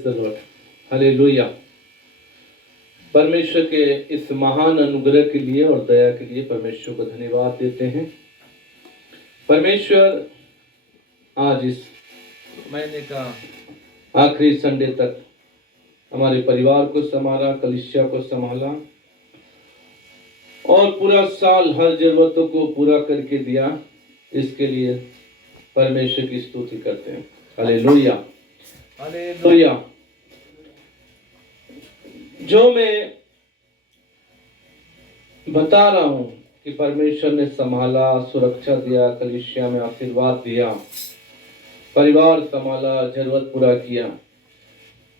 Praise the Lord, hallelujah. परमेश्वर के इस महान अनुग्रह के लिए और दया के लिए परमेश्वर को धन्यवाद देते हैं। परमेश्वर आज इस महीने का आखिरी संडे तक हमारे परिवार को संभाला, कलीसिया को संभाला और पूरा साल हर जरूरतों को पूरा करके दिया। इसके लिए परमेश्वर की स्तुति करते हैं। Hallelujah, hallelujah. जो मैं बता रहा हूं कि परमेश्वर ने संभाला, सुरक्षा दिया, कलीसिया में आशीर्वाद दिया, परिवार संभाला, जरूरत पूरा किया,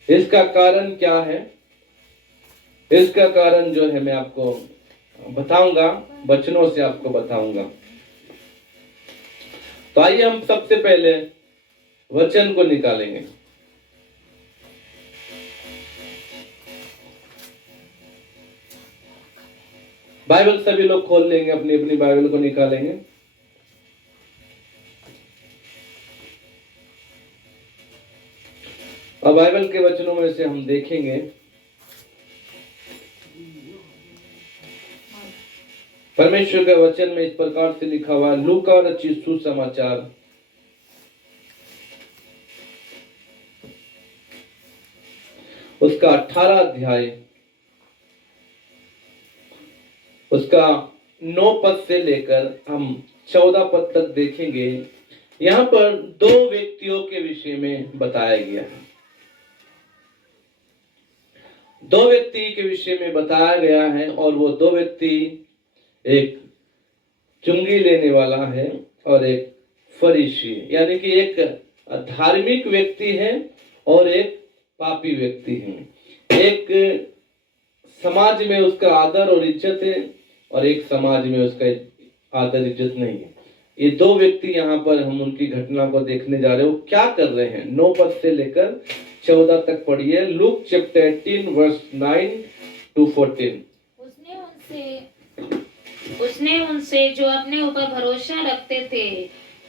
इसका कारण क्या है? इसका कारण जो है मैं आपको बताऊंगा, वचनों से आपको बताऊंगा। तो आइए हम सबसे पहले वचन को निकालेंगे। बाइबल सभी लोग खोल लेंगे, अपनी अपनी बाइबल को निकालेंगे। अब बाइबल के वचनों में से हम देखेंगे परमेश्वर के वचन में इस प्रकार से लिखा हुआ है। लूका रचित सुसमाचार उसका 18 अध्याय उसका 9 पद से लेकर हम 14 पद तक देखेंगे। यहाँ पर दो व्यक्तियों के विषय में बताया गया है। दो व्यक्ति के विषय में बताया गया है और वो दो व्यक्ति, एक चुंगी लेने वाला है और एक फरीसी, यानी कि एक धार्मिक व्यक्ति है और एक पापी व्यक्ति है। एक समाज में उसका आदर और इज्जत है और एक समाज में उसका आदर इज्जत नहीं है। ये दो व्यक्ति यहाँ पर हम उनकी घटना को देखने जा रहे हो। क्या कर रहे हैं? 9 पद से लेकर 14 तक पढ़िए। Luke chapter 18 verse 9 to 14। उसने उनसे जो अपने ऊपर भरोसा रखते थे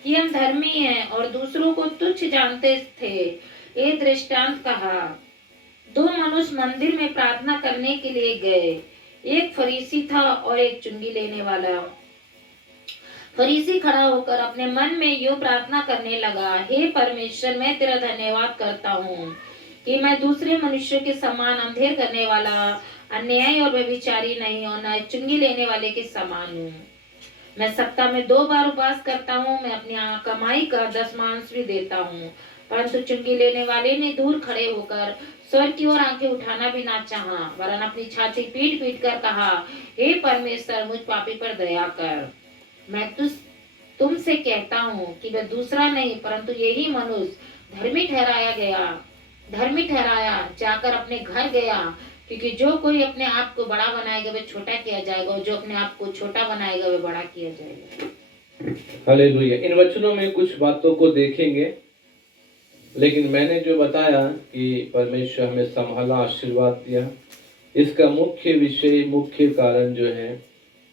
कि हम धर्मी हैं और दूसरों को तुच्छ जानते थे, ये दृष्टांत कहा। दो मनुष्य मंदिर में प्रार्थना करने के लिए गए। एक फरीसी था और एक चुंगी लेने वाला। फरीसी खड़ा होकर अपने मन में यूं प्रार्थना करने लगा, हे परमेश्वर, मैं तेरा धन्यवाद करता हूँ कि मैं दूसरे मनुष्यों के समान अंधेर करने वाला, अन्यायी और व्यभिचारी नहीं और न चुंगी लेने वाले के समान हूँ। मैं सप्ताह में 2 बार उपवास करता हूँ। मैं अपनी कमाई का 10वांश भी देता हूँ। परंतु चुंगी लेने वाले ने दूर खड़े होकर स्वर्ग की ओर आंखें उठाना भी ना चाहा, वरन अपनी छाती पीट पीट कर कहा, हे परमेश्वर, मुझ पापी पर दया कर। मैं तुमसे कहता हूँ कि वह दूसरा नहीं परंतु यही मनुष्य धर्मी ठहराया जाकर अपने घर गया, क्योंकि जो कोई अपने आप को बड़ा बनाएगा वह छोटा किया जाएगा और जो अपने आप को छोटा बनाएगा वह बड़ा किया जाएगा। हालेलुया। इन वचनों में कुछ बातों को देखेंगे, लेकिन मैंने जो बताया कि परमेश्वर हमें संभाला, आशीर्वाद दिया, इसका मुख्य विषय, मुख्य कारण जो है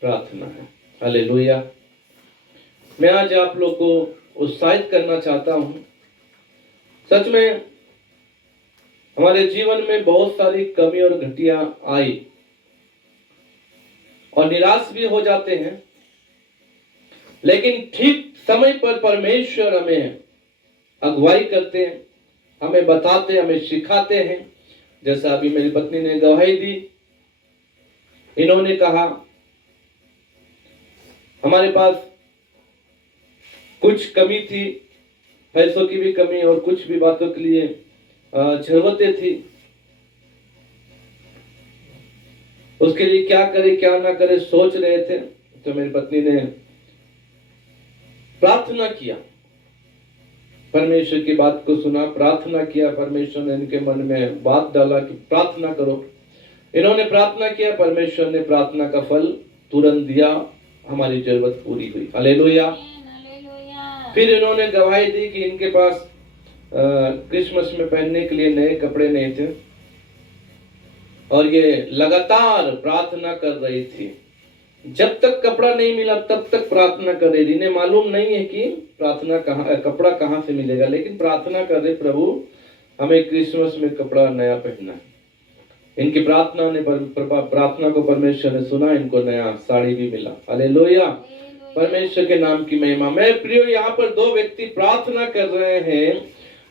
प्रार्थना है। हालेलुया। मैं आज आप लोग को उत्साहित करना चाहता हूं। सच में हमारे जीवन में बहुत सारी कमी और घटिया आई और निराश भी हो जाते हैं, लेकिन ठीक समय पर परमेश्वर हमें अगुवाई करते हैं, हमें बताते हैं, हमें सिखाते हैं। जैसा अभी मेरी पत्नी ने गवाही दी, इन्होंने कहा हमारे पास कुछ कमी थी, पैसों की भी कमी और कुछ भी बातों के लिए जरूरतें थी। उसके लिए क्या करे क्या ना करे सोच रहे थे। तो मेरी पत्नी ने प्रार्थना किया, परमेश्वर की बात को सुना, प्रार्थना किया। परमेश्वर ने इनके मन में बात डाला कि प्रार्थना करो। इन्होंने प्रार्थना किया, परमेश्वर ने प्रार्थना का फल तुरंत दिया, हमारी जरूरत पूरी हुई। हालेलुया। फिर इन्होंने गवाही दी कि इनके पास क्रिसमस में पहनने के लिए नए कपड़े नहीं थे और ये लगातार प्रार्थना कर रही थी। जब तक कपड़ा नहीं मिला तब तक प्रार्थना कर रही थी। इन्हें मालूम नहीं है कि कपड़ा कहाँ से मिलेगा, लेकिन प्रार्थना कर रहे, प्रभु हमें क्रिसमस में कपड़ा नया पहनना है। इनकी प्रार्थना ने प्रार्थना को परमेश्वर ने सुना, इनको नया साड़ी भी मिला। हालेलुया, परमेश्वर के नाम की महिमा। मैं प्रियो, यहाँ पर दो व्यक्ति प्रार्थना कर रहे हैं,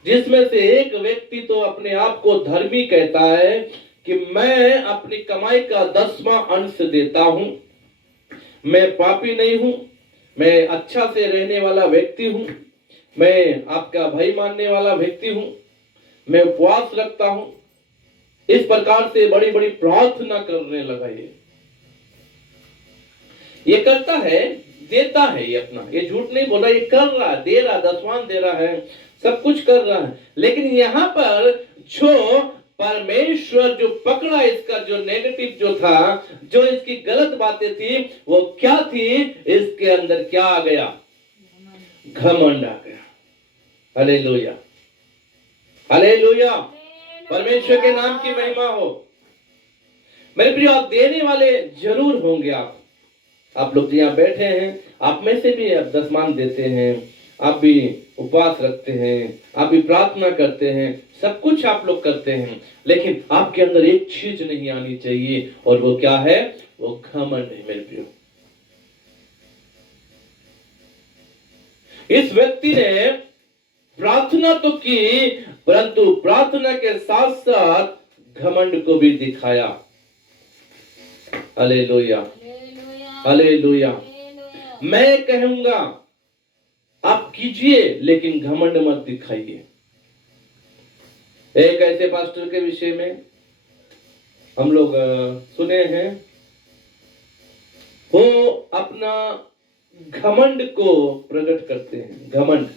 जिसमें से एक व्यक्ति तो अपने आप को धर्मी कहता है कि मैं अपनी कमाई का 10वां अंश देता हूं, मैं पापी नहीं हूं, मैं अच्छा से रहने वाला व्यक्ति हूं, मैं आपका भाई मानने वाला व्यक्ति हूं, मैं उपवास रखता हूं। इस प्रकार से बड़ी बड़ी प्रार्थना करने लगा। ये करता है, देता है, ये अपना, ये झूठ नहीं बोल रहा, ये कर रहा है, दे रहा, 10वां दे रहा है, सब कुछ कर रहा है। लेकिन यहाँ पर जो परमेश्वर जो पकड़ा, इसका जो नेगेटिव जो था, जो इसकी गलत बातें थी, वो क्या थी? इसके अंदर क्या आ गया? घमंड आ गया। हालेलुया, हालेलुया, परमेश्वर के नाम की महिमा हो। मेरे प्रिय, आप देने वाले जरूर होंगे। आप लोग यहाँ बैठे हैं, आप में से भी आप 10वां देते हैं, आप भी उपवास रखते हैं, आप भी प्रार्थना करते हैं, सब कुछ आप लोग करते हैं, लेकिन आपके अंदर एक चीज नहीं आनी चाहिए, और वो क्या है? वो घमंड है। मेरे प्रियो, इस व्यक्ति ने प्रार्थना तो की, परंतु प्रार्थना के साथ साथ घमंड को भी दिखाया। Hallelujah, hallelujah. मैं कहूंगा आप कीजिए, लेकिन घमंड मत दिखाइए। एक ऐसे पास्टर के विषय में हम लोग सुने हैं, वो अपना घमंड को प्रकट करते हैं। घमंड,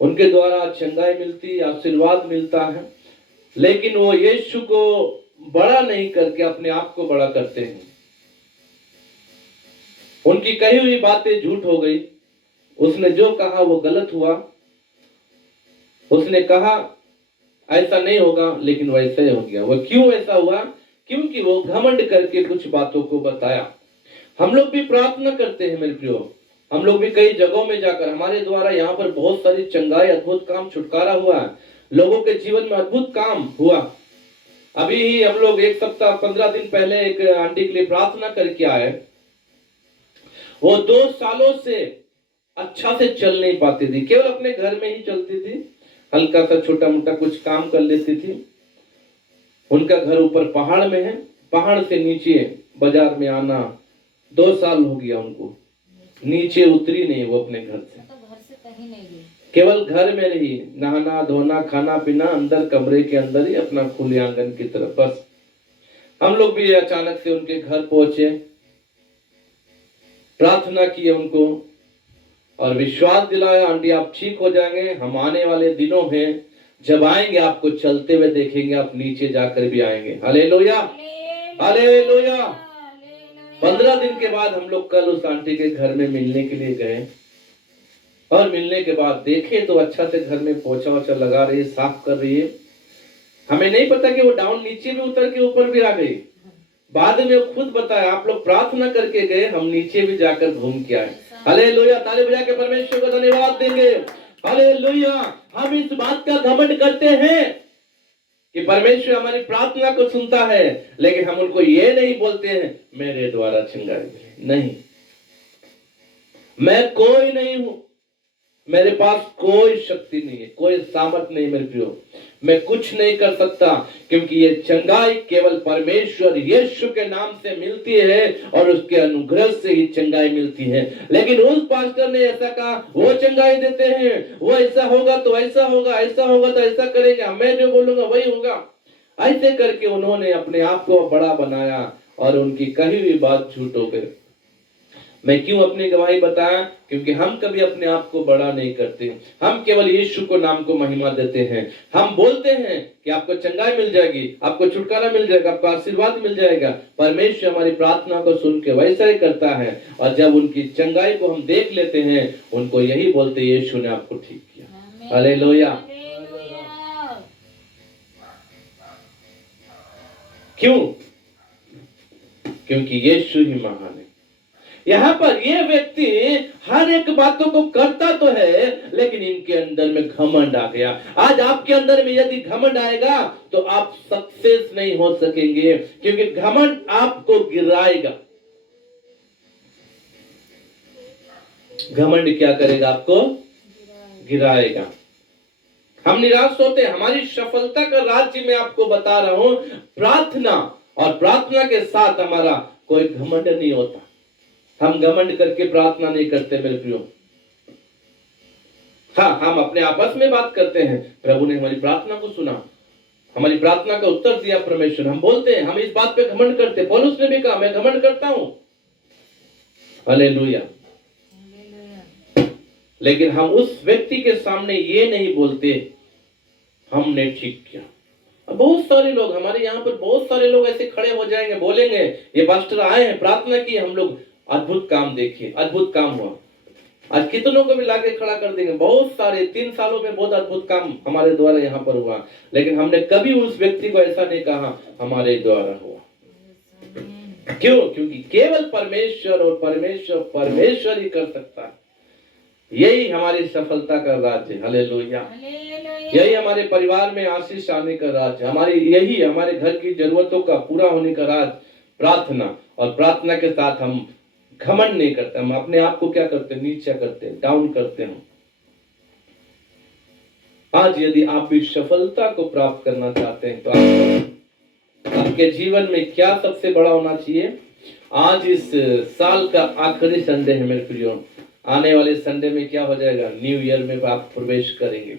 उनके द्वारा चंगाई मिलती, आशीर्वाद मिलता है, लेकिन वो यीशु को बड़ा नहीं करके अपने आप को बड़ा करते हैं। उनकी कही हुई बातें झूठ हो गई, उसने जो कहा वो गलत हुआ, उसने कहा ऐसा नहीं होगा, लेकिन वैसा ही हो गया। वो क्यों ऐसा हुआ? क्योंकि वो घमंड करके कुछ बातों को बताया। हम लोग भी प्रार्थना करते हैं मेरे प्रियो, हम लोग भी कई जगहों में जाकर, हमारे द्वारा यहाँ पर बहुत सारी चंगाई, अद्भुत काम, छुटकारा हुआ है, लोगों के जीवन में अद्भुत काम हुआ। अभी ही हम लोग 1 सप्ताह 15 दिन पहले एक आंटी के लिए प्रार्थना करके आए। वो 2 सालों से अच्छा से चल नहीं पाती थी, केवल अपने घर में ही चलती थी, हल्का सा छोटा मोटा कुछ काम कर लेती थी। उनका घर ऊपर पहाड़ में है, पहाड़ से नीचे बाजार में आना 2 साल हो गया उनको, नीचे उतरी नहीं वो अपने घर से, कहीं नहीं गई, केवल घर में रही, नहाना धोना खाना पीना अंदर कमरे के अंदर ही, अपना खुले आंगन की तरफ बस। हम लोग भी अचानक से उनके घर पहुंचे, प्रार्थना की उनको और विश्वास दिलाया, आंटी आप ठीक हो जाएंगे, हम आने वाले दिनों में जब आएंगे आपको चलते हुए देखेंगे, आप नीचे जाकर भी आएंगे। Hallelujah, hallelujah. 15 दिन के बाद हम लोग कल उस आंटी के घर में मिलने के लिए गए, और मिलने के बाद देखे तो अच्छा से घर में पोछा वोछा लगा रही है, साफ कर रही है। हमें नहीं पता कि वो डाउन नीचे भी उतर के ऊपर भी आ गई। बाद में वो खुद बताया, आप लोग प्रार्थना करके गए, हम नीचे भी जाकर घूम के आए। हालेलुया, ताली बजा के परमेश्वर को धन्यवाद देंगे। हालेलुया। हम इस बात का घमंड करते हैं कि परमेश्वर हमारी प्रार्थना को सुनता है, लेकिन हम उनको ये नहीं बोलते हैं मेरे द्वारा चंगाई नहीं, मैं कोई नहीं हूं, मेरे पास कोई शक्ति नहीं है, कोई सामर्थ नहीं मेरे प्रियो, मैं कुछ नहीं कर सकता, क्योंकि ये चंगाई केवल परमेश्वर यीशु के नाम से मिलती है, और उसके अनुग्रह से ही चंगाई मिलती है। लेकिन उस पास्टर ने ऐसा कहा, वो चंगाई देते हैं, वो ऐसा होगा तो ऐसा होगा, ऐसा होगा तो ऐसा करेंगे, मैं जो बोलूंगा वही होगा। ऐसे करके उन्होंने अपने आप को बड़ा बनाया, और उनकी कही हुई बात झूठ हो गई। मैं क्यों अपनी गवाही बताया? क्योंकि हम कभी अपने आप को बड़ा नहीं करते, हम केवल यीशु को नाम को महिमा देते हैं। हम बोलते हैं कि आपको चंगाई मिल जाएगी, आपको छुटकारा मिल जाएगा, आपको आशीर्वाद मिल जाएगा। परमेश्वर हमारी प्रार्थना को सुन के वैसा ही करता है, और जब उनकी चंगाई को हम देख लेते हैं, उनको यही बोलते यीशु ने आपको ठीक किया। हालेलुया। क्यों? क्योंकि यीशु ही महान है, यहाँ पर ये व्यक्ति हर एक बातों को करता तो है, लेकिन इनके अंदर में घमंड आ गया। आज आपके अंदर में यदि घमंड आएगा तो आप सक्सेस नहीं हो सकेंगे, क्योंकि घमंड आपको गिराएगा। घमंड क्या करेगा? आपको गिराएगा। हम निराश होते हैं। हमारी सफलता का राज्य मैं आपको बता रहा हूं, प्रार्थना, और प्रार्थना के साथ हमारा कोई घमंड नहीं होता। हम घमंड करके प्रार्थना नहीं करते मेरे प्रियो। हाँ, हम अपने आपस में बात करते हैं, प्रभु ने हमारी प्रार्थना को सुना, हमारी प्रार्थना का उत्तर दिया परमेश्वर, हम बोलते हैं, हम इस बात पे घमंड करते हैं। पौलुस ने भी कहा, मैं घमंड करता हूं। हालेलुया। लेकिन हम उस व्यक्ति के सामने ये नहीं बोलते हमने ठीक किया। बहुत सारे लोग हमारे यहाँ पर, बहुत सारे लोग ऐसे खड़े हो जाएंगे, बोलेंगे ये पास्टर आए हैं, प्रार्थना की, हम लोग अद्भुत काम देखे, अद्भुत काम हुआ। आज कितनों को भी लाके खड़ा कर देंगे। बहुत सारे 3 सालों में बहुत अद्भुत काम हमारे द्वारा यहाँ पर हुआ, लेकिन हमने कभी उस व्यक्ति को ऐसा नहीं कहा हमारे द्वारा हुआ। क्यों? क्योंकि केवल परमेश्वर और परमेश्वर ही कर सकता है। यही हमारी सफलता का राज है। हालेलुया। यही हमारे परिवार में आशीष आने का राज है। यही हमारे घर की जरूरतों का पूरा होने का राज प्रार्थना। और प्रार्थना के साथ हम घमंड नहीं करते, हम अपने आप को क्या करते हैं? नीचा करते हैं, डाउन करते हैं। आज यदि आप भी सफलता को प्राप्त करना चाहते हैं तो आपके जीवन में क्या सबसे बड़ा होना चाहिए? आज इस साल का आखिरी संडे है मेरे प्रियो। आने वाले संडे में क्या हो जाएगा? न्यू ईयर में आप प्रवेश करेंगे।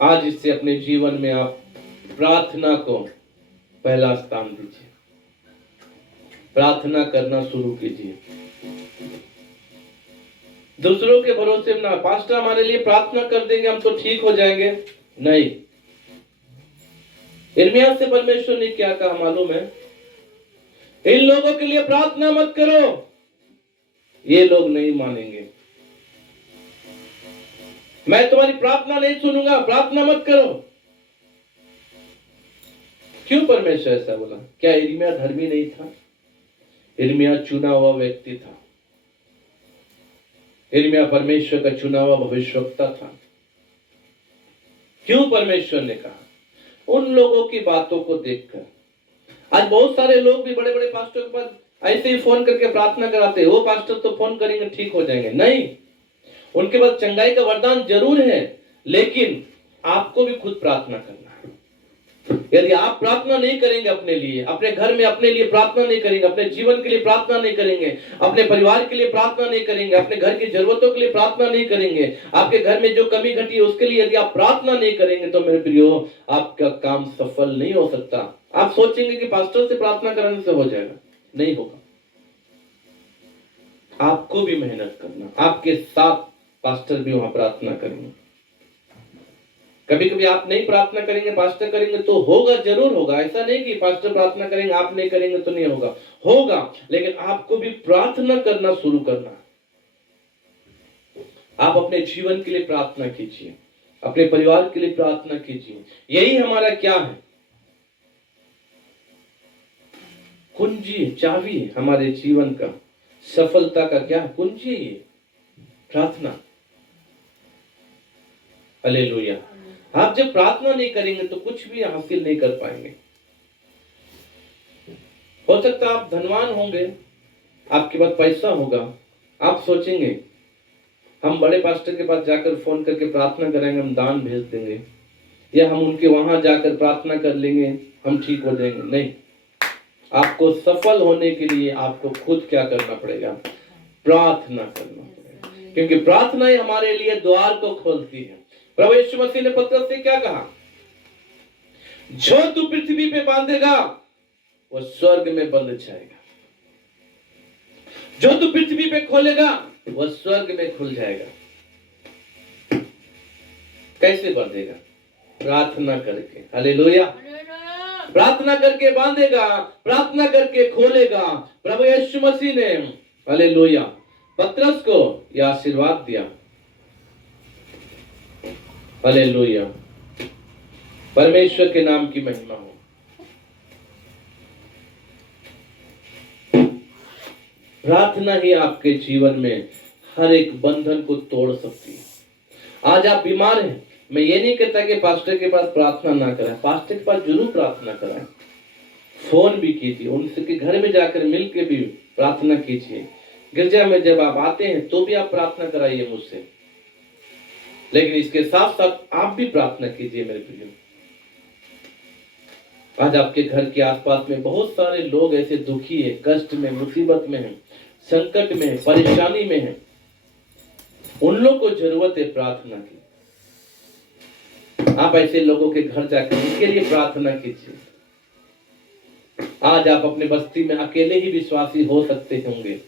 आज इससे अपने जीवन में आप प्रार्थना को पहला स्थान दीजिए, प्रार्थना करना शुरू कीजिए। दूसरों के भरोसे ना, पास्टर हमारे लिए प्रार्थना कर देंगे हम तो ठीक हो जाएंगे, नहीं। यिर्मयाह से परमेश्वर ने क्या कहा मालूम है? इन लोगों के लिए प्रार्थना मत करो, ये लोग नहीं मानेंगे, मैं तुम्हारी प्रार्थना नहीं सुनूंगा, प्रार्थना मत करो। क्यों परमेश्वर ऐसा बोला? क्या यिर्मयाह धर्मी नहीं था? यिर्मयाह चुना हुआ व्यक्ति था। यिर्मयाह परमेश्वर का चुना हुआ भविष्यवक्ता था। क्यों परमेश्वर ने कहा? उन लोगों की बातों को देखकर। आज बहुत सारे लोग भी बड़े बड़े पास्टर के पास ऐसे ही फोन करके प्रार्थना कराते हैं, वो पास्टर तो फोन करेंगे ठीक हो जाएंगे, नहीं। उनके पास चंगाई का वरदान जरूर है, लेकिन आपको भी खुद प्रार्थना करना है। यदि आप प्रार्थना नहीं करेंगे अपने लिए, अपने घर में अपने लिए प्रार्थना नहीं करेंगे, अपने जीवन के लिए प्रार्थना नहीं करेंगे, अपने परिवार के लिए प्रार्थना नहीं करेंगे, अपने घर की जरूरतों के लिए प्रार्थना नहीं करेंगे, आपके घर में जो कमी घटी है उसके लिए यदि आप प्रार्थना नहीं करेंगे, तो मेरे प्रियो आपका काम सफल नहीं हो सकता। आप सोचेंगे कि पास्टर से प्रार्थना कराने से हो जाएगा, नहीं होगा। आपको भी मेहनत करना, आपके साथ पास्टर भी वहां प्रार्थना करेंगे। कभी कभी आप नहीं प्रार्थना करेंगे, पास्टर करेंगे तो होगा, जरूर होगा। ऐसा नहीं कि पास्टर प्रार्थना करेंगे आप नहीं करेंगे तो नहीं होगा, होगा। लेकिन आपको भी प्रार्थना करना शुरू करना। आप अपने जीवन के लिए प्रार्थना कीजिए, अपने परिवार के लिए प्रार्थना कीजिए। यही हमारा क्या है? कुंजी, चाबी है हमारे जीवन का, सफलता का क्या कुंजी है? प्रार्थना। हालेलुया। आप जब प्रार्थना नहीं करेंगे तो कुछ भी हासिल नहीं कर पाएंगे। हो सकता है आप धनवान होंगे, आपके पास पैसा होगा, आप सोचेंगे हम बड़े पास्टर के पास जाकर फोन करके प्रार्थना करेंगे, हम दान भेज देंगे, या हम उनके वहां जाकर प्रार्थना कर लेंगे, हम ठीक हो जाएंगे। नहीं, आपको सफल होने के लिए आपको खुद क्या करना पड़ेगा? प्रार्थना करना पड़ेगा, क्योंकि प्रार्थना ही हमारे लिए द्वार को खोलती है। प्रभु यीशु मसीह ने पतरस से क्या कहा? जो तू पृथ्वी पे बांधेगा वो स्वर्ग में बंध जाएगा, जो तू पृथ्वी पे खोलेगा वो स्वर्ग में खुल जाएगा। कैसे बांधेगा? प्रार्थना करके। हालेलुया। प्रार्थना करके बांधेगा, प्रार्थना करके खोलेगा। प्रभु यीशु मसीह ने हालेलुया पतरस को यह आशीर्वाद दिया। हालेलुया। परमेश्वर के नाम की महिमा हो। प्रार्थना ही आपके जीवन में हर एक बंधन को तोड़ सकती है। आज आप बीमार हैं, मैं ये नहीं कहता कि पास्टर के पास प्रार्थना ना कराएं, पास्टर के पास जरूर प्रार्थना कराएं, फोन भी कीजिए, उनके घर में जाकर मिल के भी प्रार्थना कीजिए, गिरजा में जब आप आते हैं तो भी आप प्रार्थना कराइए मुझसे, लेकिन इसके साथ साथ आप भी प्रार्थना कीजिए मेरे प्रियो। आज आपके घर के आसपास में बहुत सारे लोग ऐसे दुखी है, कष्ट में, मुसीबत में हैं, संकट में है, परेशानी में है, उन लोगों को जरूरत है प्रार्थना की। आप ऐसे लोगों के घर जाकर उनके लिए प्रार्थना कीजिए। आज आप अपने बस्ती में अकेले ही विश्वासी हो सकते होंगे,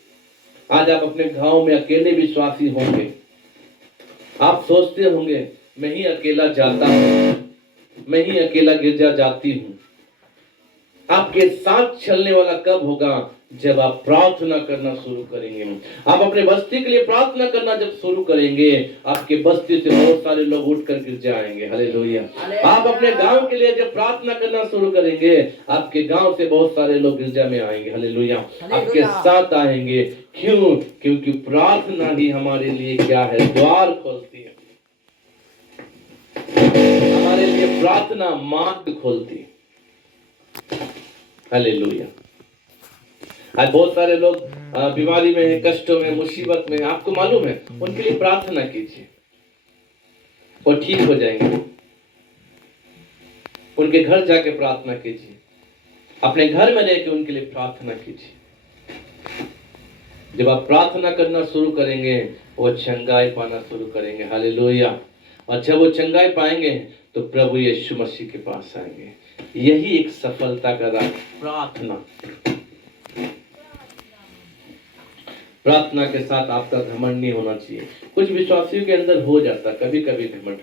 आज आप अपने गांव में अकेले विश्वासी होंगे। आप सोचते होंगे मैं ही अकेला जाता हूं, मैं ही अकेला गिरजा जाती हूं। आपके साथ चलने वाला कब होगा? जब आप प्रार्थना करना शुरू करेंगे। आप अपने बस्ती के लिए प्रार्थना करना जब शुरू करेंगे, आपके बस्ती से बहुत सारे लोग उठकर गिर जाएंगे। हालेलुया। आप अपने गांव के लिए जब प्रार्थना करना शुरू करेंगे, आपके गांव से बहुत सारे लोग गिरजा में आएंगे। हालेलुया। आपके साथ आएंगे। क्यों? क्योंकि प्रार्थना ही हमारे लिए क्या है? द्वार खोलती है। हमारे लिए प्रार्थना मार्ग खोलती है। हालेलुया। आज बहुत सारे लोग बीमारी में हैं, कष्टों में, मुसीबत में, आपको मालूम है, उनके लिए प्रार्थना कीजिए, वो ठीक हो जाएंगे। उनके घर जाके प्रार्थना कीजिए, अपने घर में रहकर उनके लिए प्रार्थना कीजिए। जब आप प्रार्थना करना शुरू करेंगे, वो चंगाई पाना शुरू करेंगे। हालेलुया। और जब वो चंगाई पाएंगे तो प्रभु यीशु मसीह के पास आएंगे। यही एक सफलता का राज, प्रार्थना। प्रार्थना के साथ आपका घमंड नहीं होना चाहिए। कुछ विश्वासियों के अंदर हो जाता कभी कभी घमंड।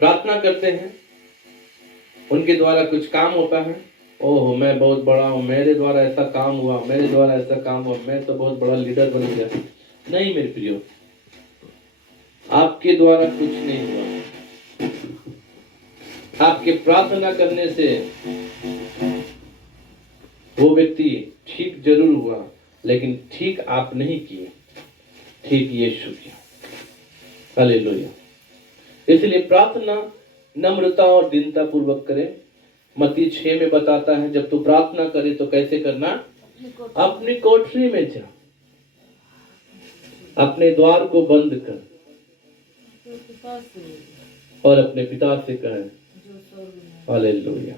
प्रार्थना करते हैं, उनके द्वारा कुछ काम होता है, ओह मैं बहुत बड़ा हूं, मेरे द्वारा ऐसा काम हुआ, मेरे द्वारा ऐसा काम हुआ, मैं तो बहुत बड़ा लीडर बन गया। नहीं मेरे प्रियो, आपके द्वारा कुछ नहीं हुआ। आपके प्रार्थना करने से वो व्यक्ति ठीक जरूर हुआ, लेकिन ठीक आप नहीं किए, ठीक यीशु किया। हालेलुया। इसलिए प्रार्थना नम्रता और दीनता पूर्वक करें। मत्ती 6 में बताता है, जब तू प्रार्थना करे तो कैसे करना? अपनी कोठरी में जा, अपने द्वार को बंद कर और अपने पिता से कहे। हालेलुया।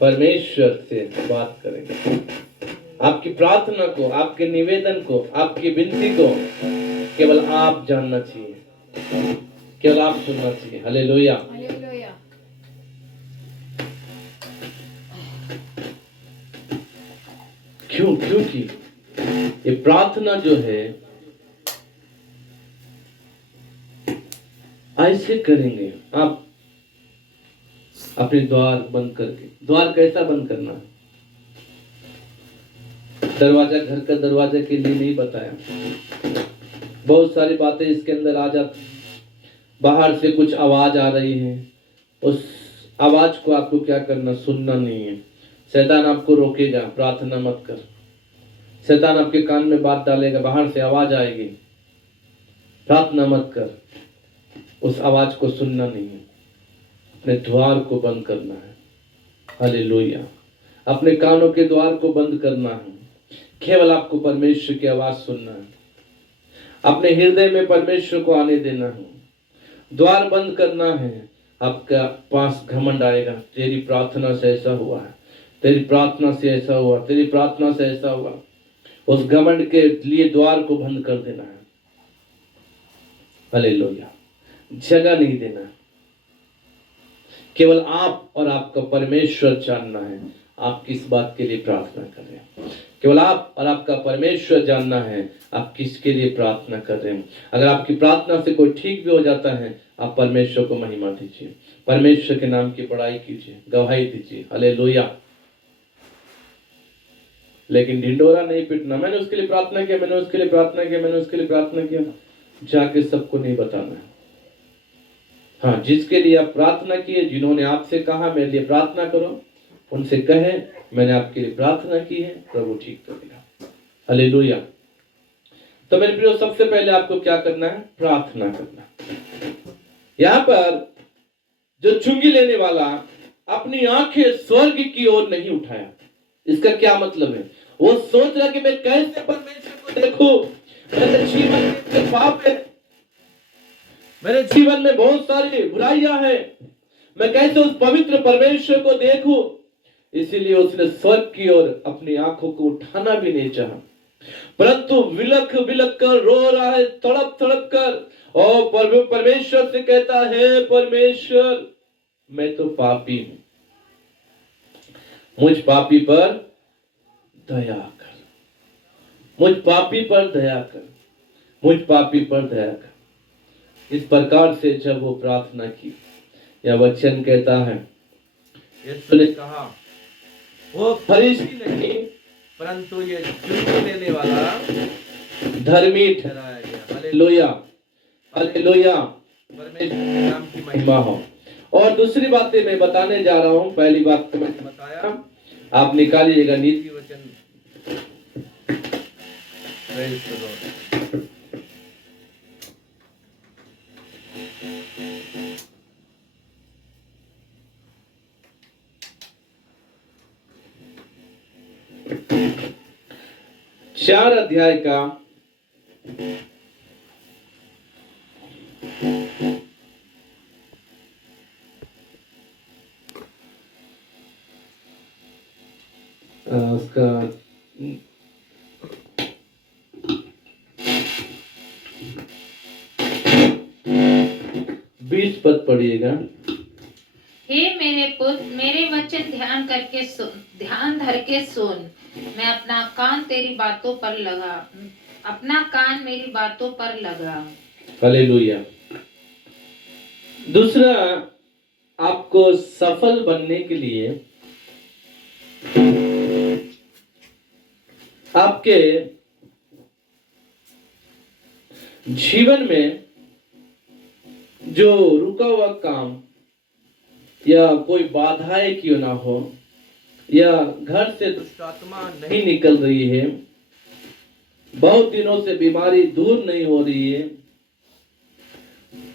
परमेश्वर से बात करेंगे। आपकी प्रार्थना को, आपके निवेदन को, आपकी विनती को केवल आप जानना चाहिए, केवल आप सुनना चाहिए। हालेलुया। क्यों? क्योंकि ये प्रार्थना जो है ऐसे करेंगे आप अपने द्वार बंद करके। द्वार कैसा बंद करना है? दरवाजा घर का दरवाजा के लिए नहीं बताया, बहुत सारी बातें इसके अंदर आ जाती। बाहर से कुछ आवाज आ रही है, उस आवाज को आपको क्या करना? सुनना नहीं है। शैतान आपको रोकेगा, प्रार्थना मत कर। शैतान आपके कान में बात डालेगा, बाहर से आवाज आएगी, प्रार्थना मत कर। उस आवाज को सुनना नहीं है, अपने द्वार को बंद करना है। हालेलुया। अपने कानों के द्वार को बंद करना है, केवल आपको परमेश्वर की आवाज सुनना है। अपने हृदय में परमेश्वर को आने देना है, द्वार बंद करना है। आपका पास घमंड आएगा, तेरी प्रार्थना से ऐसा हुआ है, तेरी प्रार्थना से ऐसा हुआ, तेरी प्रार्थना से ऐसा हुआ। उस घमंड के लिए द्वार को बंद कर देना है। हालेलुया। जगह नहीं देना, केवल आप और आपका परमेश्वर जानना है आप किस बात के लिए प्रार्थना कर रहे हैं। केवल आप और आपका परमेश्वर जानना है आप किसके लिए प्रार्थना कर रहे हैं। अगर आपकी प्रार्थना से कोई ठीक भी हो जाता है, आप परमेश्वर को महिमा दीजिए, परमेश्वर के नाम की बड़ाई कीजिए, गवाही दीजिए। हालेलुया। लेकिन ढिंडोरा नहीं पीटना, मैंने उसके लिए प्रार्थना किया, मैंने उसके लिए प्रार्थना किया, मैंने उसके लिए प्रार्थना किया, जाके सबको नहीं बताना है। हाँ, जिसके लिए आप प्रार्थना किए, जिन्होंने आपसे कहा मेरे लिए प्रार्थना करो, उनसे कहे मैंने आपके लिए प्रार्थना की है, प्रभु ठीक करेगा। हालेलुया। तो मेरे प्रियो, सबसे पहले आपको क्या करना है? प्रार्थना करना। यहाँ पर जो चुंगी लेने वाला अपनी आंखें स्वर्ग की ओर नहीं उठाया, इसका क्या मतलब है? वो सोच रहा कि मैं कैसे परमेश्वर को देखूं, मेरे जीवन में पाप है, मेरे जीवन में बहुत सारी बुराइयां हैं, मैं कैसे उस पवित्र परमेश्वर को देखूं? इसीलिए उसने स्वर्ग की ओर अपनी आंखों को उठाना भी नहीं चाहा, परंतु विलख विलख कर रो रहा है, तड़प तड़प कर, और परमेश्वर से कहता है, परमेश्वर मैं तो पापी हूं, मुझ पापी पर दया कर, मुझ पापी पर दया कर, मुझ पापी पर दया कर। इस प्रकार से जब वो प्रार्थना की, यह वचन कहता है, यीशु ने कहा वो फरीसी नहीं परंतु ये चुंगी लेने वाला धर्मी ठहराया गया। हालेलुया, हालेलुया, परमेश्वर के नाम की महिमा हो। और दूसरी बातें मैं बताने जा रहा हूं। पहली बात तो मैंने बताया, आप निकालिएगा नीति वचन। Praise the Lord. 4 अध्याय का 20 पद पढ़िएगा। हे मेरे पुत्र, मेरे वचन ध्यान धर के सुन। मैं अपना कान मेरी बातों पर लगा। हालेलुया। दूसरा, आपको सफल बनने के लिए आपके जीवन में जो रुका हुआ काम या कोई बाधाएं क्यों ना हो, या घर से दुष्ट आत्मा नहीं निकल रही है, बहुत दिनों से बीमारी दूर नहीं हो रही है,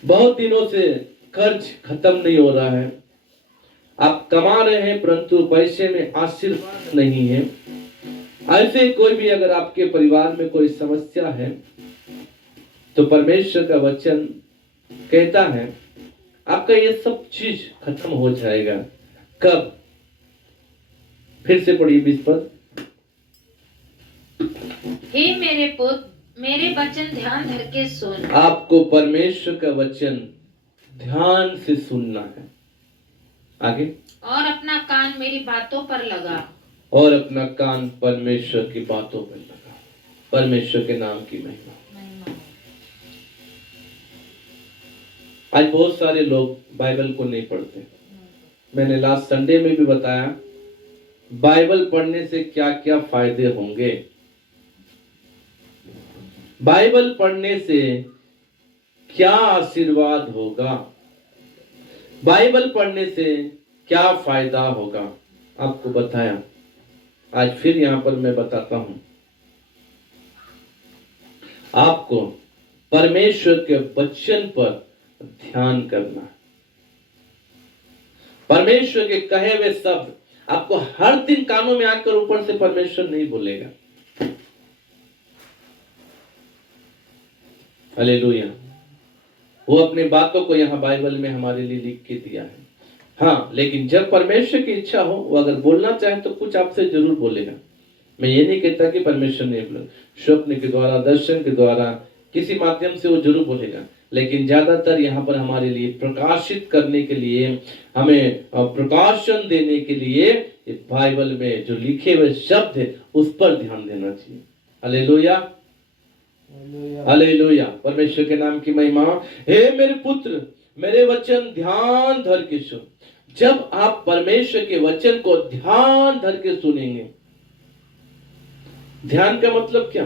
बहुत दिनों से कर्ज खत्म नहीं हो रहा है, आप कमा रहे हैं परंतु पैसे में आशीर्वाद नहीं है, ऐसे कोई भी अगर आपके परिवार में कोई समस्या है, तो परमेश्वर का वचन कहता है आपका ये सब चीज खत्म हो जाएगा। कब? फिर से पढ़िए 20 पद। हे मेरे पुत्र, मेरे वचन ध्यान धर के सुन। आपको परमेश्वर का वचन ध्यान से सुनना है। आगे, और अपना कान मेरी बातों पर लगा। और अपना कान परमेश्वर की बातों पर लगा। परमेश्वर के नाम की महिमा। आज बहुत सारे लोग बाइबल को नहीं पढ़ते। मैंने लास्ट संडे में भी बताया बाइबल पढ़ने से क्या क्या फायदे होंगे। बाइबल पढ़ने से क्या आशीर्वाद होगा, बाइबल पढ़ने से क्या फायदा होगा, आपको बताया। आज फिर यहां पर मैं बताता हूं। आपको परमेश्वर के वचन पर ध्यान करना, परमेश्वर के कहे हुए शब्द आपको हर दिन कानों में आकर ऊपर से परमेश्वर नहीं बोलेगा। हालेलुया। वो अपनी बातों को यहाँ बाइबल में हमारे लिए लिख के दिया है। हाँ, लेकिन जब परमेश्वर की इच्छा हो, वो अगर बोलना चाहे तो कुछ आपसे जरूर बोलेगा। मैं ये नहीं कहता कि परमेश्वर नहीं बोले, स्वप्न के द्वारा, दर्शन के द्वारा, किसी माध्यम से वो जरूर बोलेगा, लेकिन ज्यादातर यहाँ पर हमारे लिए प्रकाशित करने के लिए, हमें प्रकाशन देने के लिए बाइबल में जो लिखे हुए शब्द है उस पर ध्यान देना चाहिए। हालेलुया, हालेलुया, परमेश्वर के नाम की महिमा। हे मेरे पुत्र, मेरे वचन ध्यान धर के सुन। जब आप परमेश्वर के वचन को ध्यान धर के सुनेंगे, ध्यान का मतलब क्या?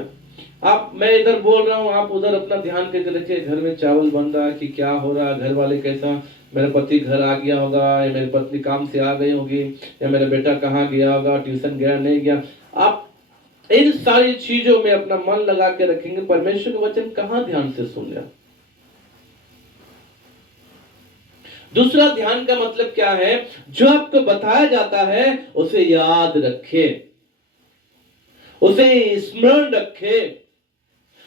मैं इधर बोल रहा हूं, आप उधर अपना ध्यान करके रखिए, घर में चावल बन रहा है कि क्या हो रहा है, घर वाले कैसा मेरा पति घर आ गया होगा, या मेरी पत्नी काम से आ गई होगी, या मेरा बेटा कहाँ गया होगा, ट्यूशन गया नहीं गया। आप इन सारी चीजों में अपना मन लगा के रखेंगे, परमेश्वर का वचन कहाँ ध्यान से सुन लिया। दूसरा, ध्यान का मतलब क्या है? जो आपको बताया जाता है उसे याद रखे, उसे स्मरण रखे,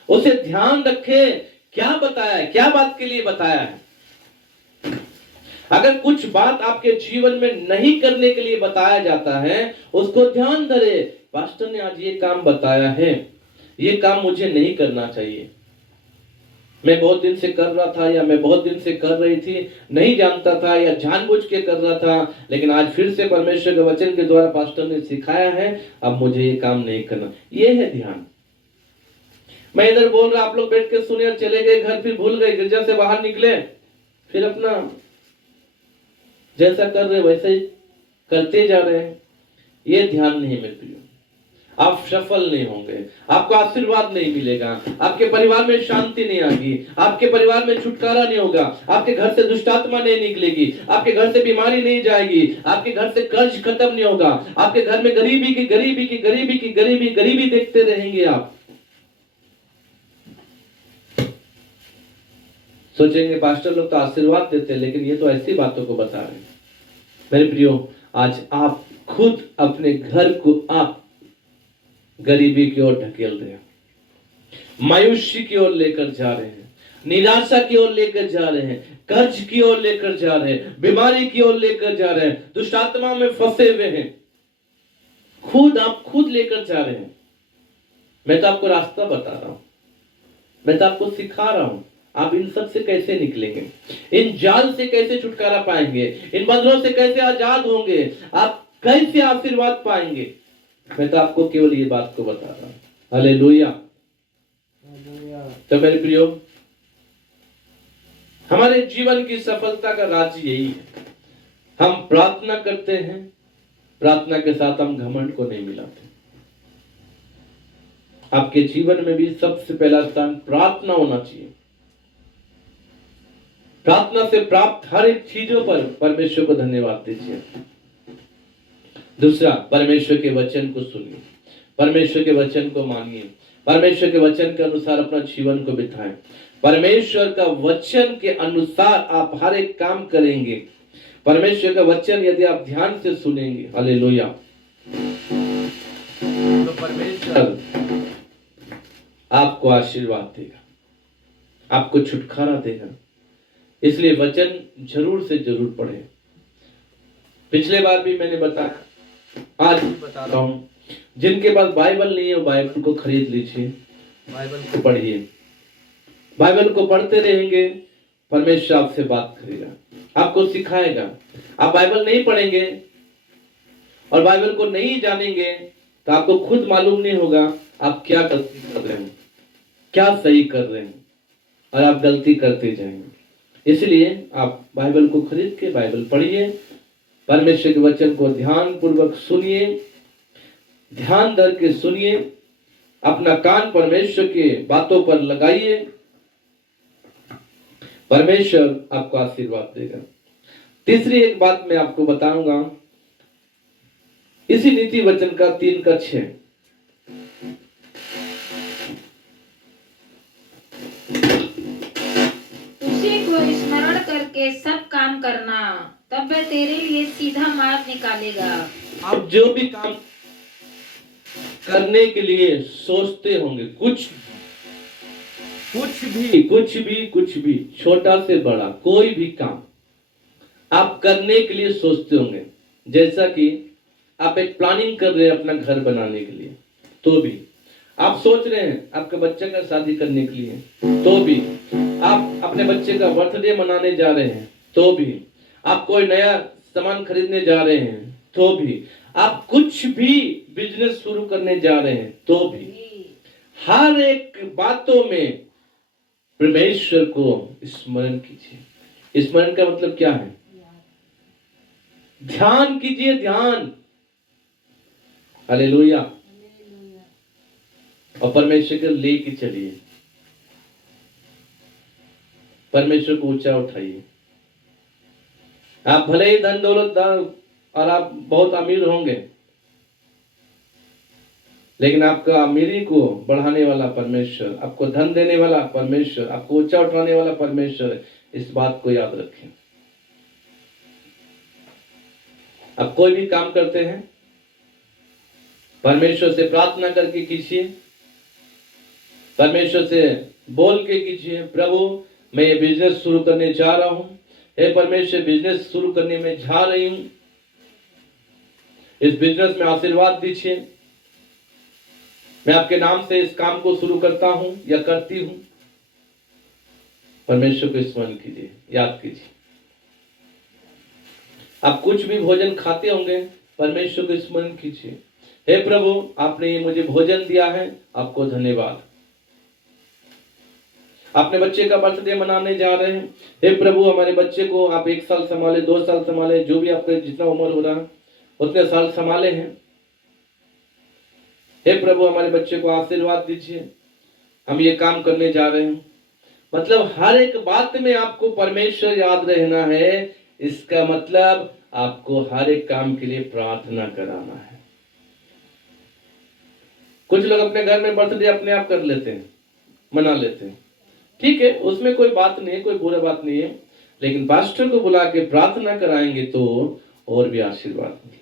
उसे ध्यान रखे। क्या बताया है, क्या बात के लिए बताया है। अगर कुछ बात आपके जीवन में नहीं करने के लिए बताया जाता है, उसको ध्यान धरे। पास्टर ने आज ये काम बताया है, ये काम मुझे नहीं करना चाहिए, मैं बहुत दिन से कर रहा था, या मैं बहुत दिन से कर रही थी, नहीं जानता था या जानबूझ के कर रहा था, लेकिन आज फिर से परमेश्वर के वचन के द्वारा पास्टर ने सिखाया है, अब मुझे ये काम नहीं करना। ये है ध्यान। मैं इधर बोल रहा, आप लोग बैठ के सुने और चले गए घर, फिर भूल गए, गिरजा से बाहर निकले, फिर अपना जैसा कर रहे वैसे ही करते जा रहे हैं। ये ध्यान नहीं मेरे प्रियो। आप सफल नहीं होंगे, आपको आशीर्वाद नहीं मिलेगा, आपके परिवार में शांति नहीं आएगी, आपके परिवार में छुटकारा नहीं होगा, आपके घर से दुष्ट आत्मा नहीं निकलेगी, आपके घर से बीमारी नहीं जाएगी, आपके घर से कर्ज खत्म नहीं होगा, आपके घर में गरीबी की गरीबी की गरीबी की गरीबी गरीबी देखते रहेंगे। आप सोचेंगे पास्टर लोग तो आशीर्वाद देते हैं, लेकिन ये तो ऐसी बातों को बता रहे हैं। मेरे प्रियो, आज आप खुद अपने घर को आप गरीबी की ओर ढकेल रहे हैं, मायूसी की ओर लेकर जा रहे हैं, निराशा की ओर लेकर जा रहे हैं, कर्ज की ओर लेकर जा रहे हैं, बीमारी की ओर लेकर जा रहे हैं, दुष्ट आत्मा में फंसे हुए हैं। आप खुद लेकर जा रहे हैं। मैं तो आपको रास्ता बता रहा हूं, मैं तो आपको सिखा रहा हूं, आप इन सब से कैसे निकलेंगे, इन जाल से कैसे छुटकारा पाएंगे, इन बंधनों से कैसे आजाद होंगे, आप कैसे आशीर्वाद पाएंगे। मैं तो आपको केवल ये बात को बता रहा हूं। हालेलुया। तो मेरे प्रियो, हमारे जीवन की सफलता का राज यही है, हम प्रार्थना करते हैं, प्रार्थना के साथ हम घमंड को नहीं मिलाते। आपके जीवन में भी सबसे पहला स्थान प्रार्थना होना चाहिए। प्रार्थना से प्राप्त हर एक चीजों पर परमेश्वर को धन्यवाद दीजिए। दूसरा, परमेश्वर के वचन को सुनिए, परमेश्वर के वचन को मानिए, परमेश्वर के वचन के अनुसार अपना जीवन को बिताएं। परमेश्वर का वचन के अनुसार आप हर एक काम करेंगे। परमेश्वर का वचन यदि आप ध्यान से सुनेंगे, हालेलुया, तो परमेश्वर आपको आशीर्वाद देगा, आपको छुटकारा देगा। इसलिए वचन जरूर से जरूर पढ़ें। पिछले बार भी मैंने बताया, आज भी बता रहा हूं, जिनके पास बाइबल नहीं है वो बाइबल को खरीद लीजिए, बाइबल को पढ़िए। बाइबल को पढ़ते रहेंगे, परमेश्वर आपसे बात करेगा, आपको सिखाएगा। आप बाइबल नहीं पढ़ेंगे और बाइबल को नहीं जानेंगे तो आपको खुद मालूम नहीं होगा आप क्या गलती कर रहे हैं, क्या सही कर रहे हैं, और आप गलती करते जाएंगे। इसलिए आप बाइबल को खरीद के बाइबल पढ़िए, परमेश्वर के वचन को ध्यान पूर्वक सुनिए, ध्यान धर के सुनिए, अपना कान परमेश्वर के बातों पर लगाइए, परमेश्वर आपको आशीर्वाद देगा। तीसरी एक बात मैं आपको बताऊंगा, इसी नीति वचन का 3:6। उसी को स्मरण करके सब काम करना, तब वह तेरे लिए सीधा मार्ग निकालेगा। आप जो भी काम करने के लिए सोचते होंगे, कुछ भी छोटा से बड़ा कोई भी काम आप करने के लिए सोचते होंगे, जैसा कि आप एक प्लानिंग कर रहे हैं अपना घर बनाने के लिए, तो भी आप सोच रहे हैं आपके बच्चे का शादी करने के लिए, तो भी आप अपने बच्चे का बर्थडे मनाने जा रहे हैं, तो भी आप कोई नया सामान खरीदने जा रहे हैं, तो भी आप कुछ भी बिजनेस शुरू करने जा रहे हैं, तो भी हर एक बातों में परमेश्वर को स्मरण कीजिए। स्मरण का मतलब क्या है? ध्यान कीजिए, ध्यान। हालेलुया। और परमेश्वर को लेके चलिए, परमेश्वर को ऊंचा उठाइए, आप भले ही धन दौलत और आप बहुत अमीर होंगे, लेकिन आपका अमीरी को बढ़ाने वाला परमेश्वर, आपको धन देने वाला परमेश्वर, आपको ऊंचा उठाने वाला परमेश्वर, इस बात को याद रखें। आप कोई भी काम करते हैं, परमेश्वर से प्रार्थना करके कीजिए, परमेश्वर से बोल के कीजिए, प्रभु मैं ये बिजनेस शुरू करने जा रहा हूं, हे परमेश्वर बिजनेस शुरू करने में जा रही हूं, इस बिजनेस में आशीर्वाद दीजिए, मैं आपके नाम से इस काम को शुरू करता हूं या करती हूं। परमेश्वर को स्मरण कीजिए, याद कीजिए। आप कुछ भी भोजन खाते होंगे, परमेश्वर को स्मरण कीजिए, हे प्रभु आपने ये मुझे भोजन दिया है, आपको धन्यवाद। अपने बच्चे का बर्थडे मनाने जा रहे हैं, हे प्रभु हमारे बच्चे को आप 1 साल संभाले, 2 साल संभाले, जो भी आपके जितना उम्र हो रहा उतने साल संभाले हैं, हे प्रभु हमारे बच्चे को आशीर्वाद दीजिए, हम ये काम करने जा रहे हैं। मतलब हर एक बात में आपको परमेश्वर याद रहना है, इसका मतलब आपको हर एक काम के लिए प्रार्थना कराना है। कुछ लोग अपने घर में बर्थडे अपने आप कर लेते हैं, मना लेते हैं, ठीक है, उसमें कोई बात नहीं है, कोई बुरा बात नहीं है, लेकिन पास्टर को बुला के प्रार्थना कराएंगे तो और भी आशीर्वाद मिलेगा।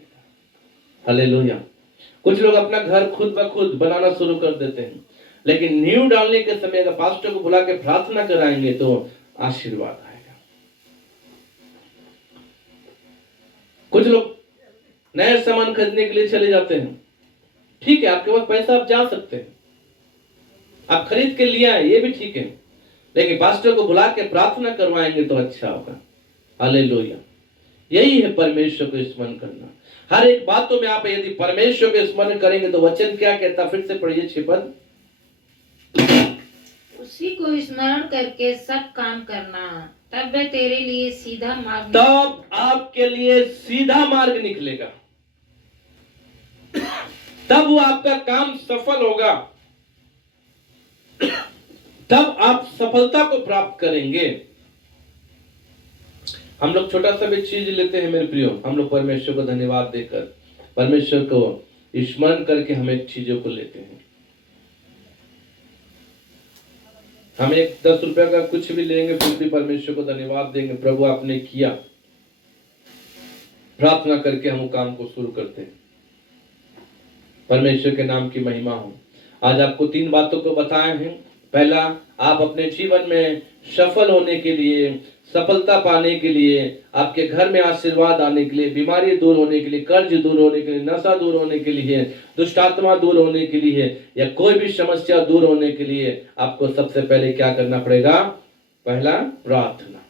हालेलुया। कुछ लोग अपना घर खुद ब खुद बनाना शुरू कर देते हैं, लेकिन नींव डालने के समय अगर पास्टर को बुला के प्रार्थना कराएंगे तो आशीर्वाद आएगा। कुछ लोग नए सामान खरीदने के लिए चले जाते हैं, ठीक है, आपके पास पैसा, आप जा सकते हैं, आप खरीद के लिए आए, ये भी ठीक है, लेकिन पास्टर को बुला के प्रार्थना करवाएंगे तो अच्छा होगा। हालेलुया। यही है परमेश्वर को स्मरण करना। हर एक बातों में आप यदि परमेश्वर को स्मरण करेंगे तो वचन क्या कहता, फिर से पढ़िए 6 पद। उसी को स्मरण करके सब काम करना, तब वह तेरे लिए सीधा मार्ग, तब आपके लिए सीधा मार्ग निकलेगा, तब वो आपका काम सफल होगा, तब आप सफलता को प्राप्त करेंगे। हम लोग छोटा सा भी चीज लेते हैं मेरे प्रियो, हम लोग परमेश्वर को धन्यवाद देकर, परमेश्वर को स्मरण करके हम एक चीजों को लेते हैं। हम एक 10 रुपए का कुछ भी लेंगे, फिर भी परमेश्वर को धन्यवाद देंगे, प्रभु आपने किया, प्रार्थना करके हम काम को शुरू करते हैं। परमेश्वर के नाम की महिमा हो। आज आपको 3 बातों को बताए हैं। पहला, आप अपने जीवन में सफल होने के लिए, सफलता पाने के लिए, आपके घर में आशीर्वाद आने के लिए, बीमारी दूर होने के लिए, कर्ज दूर होने के लिए, नशा दूर होने के लिए, दुष्ट आत्मा दूर होने के लिए, या कोई भी समस्या दूर होने के लिए आपको सबसे पहले क्या करना पड़ेगा? पहला, प्रार्थना।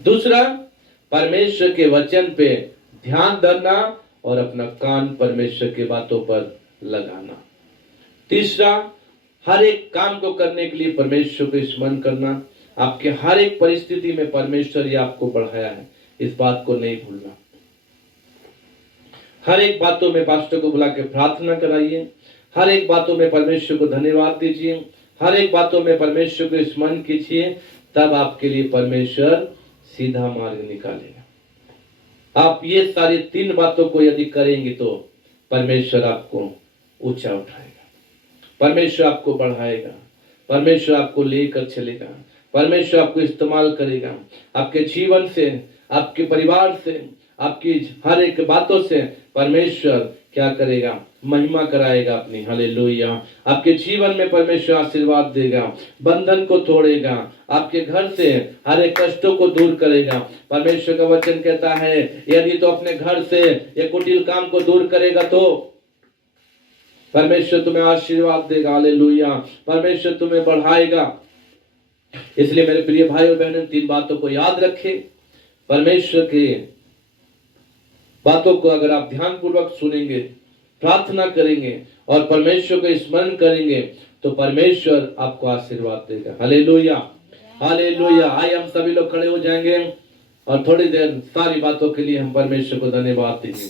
दूसरा, परमेश्वर के वचन पे ध्यान देना और अपना कान परमेश्वर की बातों पर लगाना। तीसरा, हर एक काम को करने के लिए परमेश्वर को स्मरण करना। आपके हर एक परिस्थिति में परमेश्वर ही आपको बढ़ाया है, इस बात को नहीं भूलना। हर एक बातों में पास्टर को बुला के प्रार्थना कराइए, हर एक बातों में परमेश्वर को धन्यवाद दीजिए, हर एक बातों में परमेश्वर को स्मरण कीजिए, तब आपके लिए परमेश्वर सीधा मार्ग निकालेगा। आप ये सारी 3 बातों को यदि करेंगे तो परमेश्वर आपको ऊंचा उठाएगा, परमेश्वर आपको बढ़ाएगा, परमेश्वर आपको लेकर चलेगा, परमेश्वर आपको इस्तेमाल करेगा। आपके जीवन से, आपके परिवार से, आपकी हर एक बातों से परमेश्वर क्या करेगा? महिमा कराएगा अपनी। हालेलुया। आपके जीवन में परमेश्वर आशीर्वाद देगा, बंधन को तोड़ेगा, आपके घर से हर एक कष्टों को दूर करेगा। परमेश्वर का वचन कहता है, यदि तो अपने घर से ये कुटिल काम को दूर करेगा तो परमेश्वर तुम्हें आशीर्वाद देगा। हालेलुया। परमेश्वर तुम्हें बढ़ाएगा। इसलिए मेरे प्रिय भाई और बहनों, 3 बातों को याद रखें। परमेश्वर की बातों को अगर आप ध्यान पूर्वक सुनेंगे, प्रार्थना करेंगे और परमेश्वर को स्मरण करेंगे तो परमेश्वर आपको आशीर्वाद देगा। Hallelujah, hallelujah. आइए हम सभी लोग खड़े हो जाएंगे और थोड़ी देर सारी बातों के लिए हम परमेश्वर को धन्यवाद देंगे।